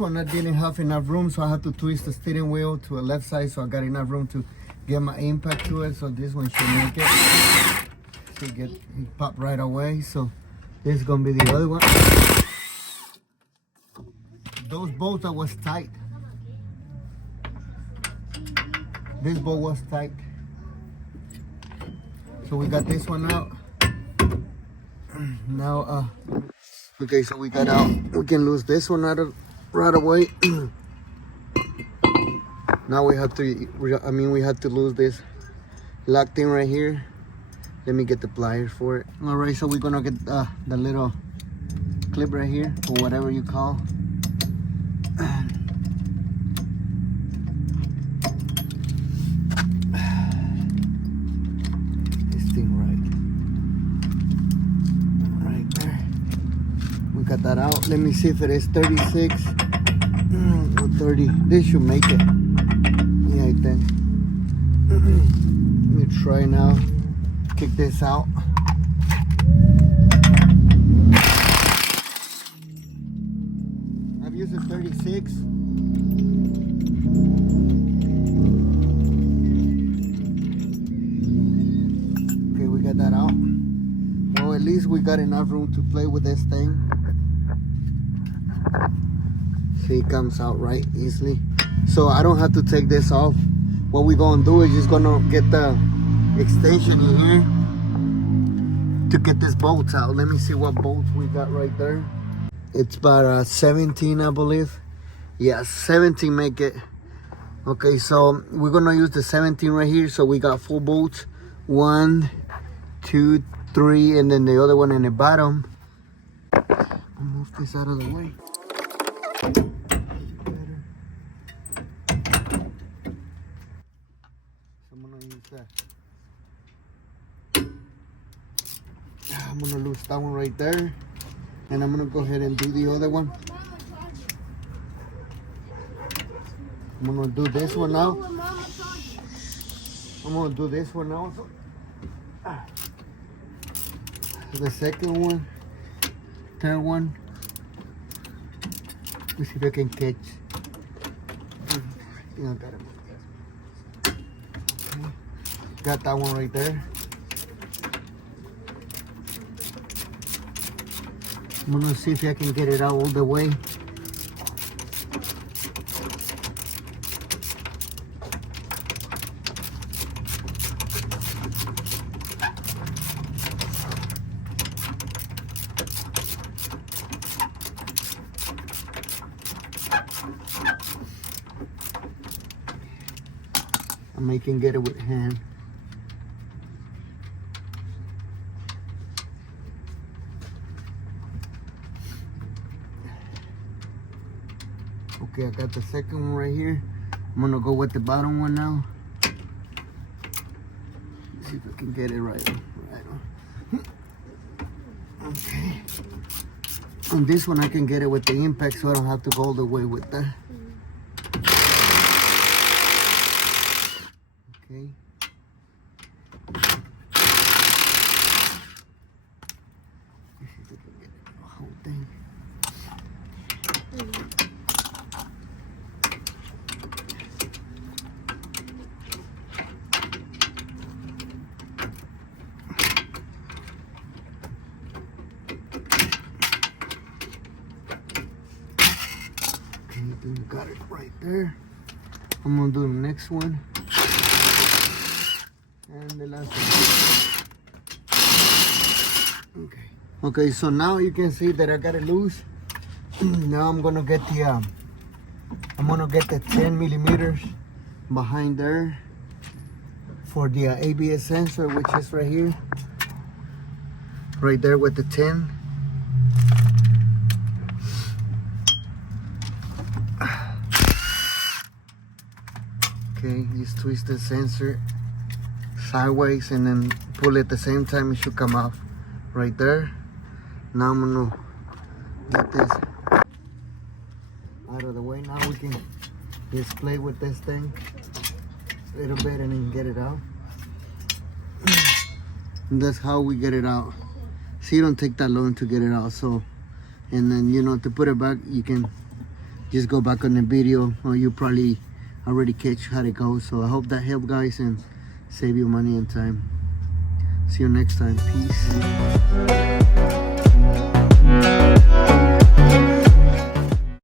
one I didn't have enough room, so I had to twist the steering wheel to a left side so I got enough room to get my impact to it. So this one should make it. See, it popped right away. So this is gonna be the other one. Those bolts that was tight. This bolt was tight. So we got this one out. Now, okay, so we got out. We can lose this one out of right away. Now we have to, we have to lose this locked in right here. Let me get the pliers for it. All right, so we're gonna get the little clip right here, or whatever you call. This thing right there. We got that out. Let me see if it is 36 or 30. This should make it. Yeah, I think. Let me try now. Kick this out. I've used a 36. Okay, we got that out. Well, at least we got enough room to play with this thing. See, it comes out right easily. So I don't have to take this off. What we're gonna do is just gonna get the extension in here to get this bolt out. Let me see what bolts we got right there. It's about 17, I believe. Yeah, 17 make it. Okay, so we're gonna use the 17 right here. So we got 4 bolts. 1, 2, 3, and then the other one in the bottom. I'll move this out of the way. I'm gonna lose that one right there, and I'm gonna go ahead and do the other one. I'm gonna do this one now. I'm gonna do this one also. The second one, third one. Let's see if I can catch. I think I got it. Okay. Got that one right there. I'm gonna see if I can get it out all the way. I can get it with hand. Okay, I got the second one right here. I'm gonna go with the bottom one now. See if I can get it right on. Okay. On this one I can get it with the impact, so I don't have to go all the way with that. Okay. Let's see if I can get the whole thing. You got it right there. I'm gonna do the next one and the last one. Okay, so now you can see that I got it loose. Now I'm gonna get the 10 millimeters behind there for the ABS sensor, which is right here, right there with the 10. Okay, just twist the sensor sideways and then pull it at the same time. It should come off right there. Now I'm gonna get this out of the way. Now we can just play with this thing a little bit and then get it out. And that's how we get it out. See, you don't take that long to get it out. So, and then, you know, to put it back, you can just go back on the video, or you probably already catch how it goes. So I hope that helped, guys, and save you money and time. See you next time. Peace.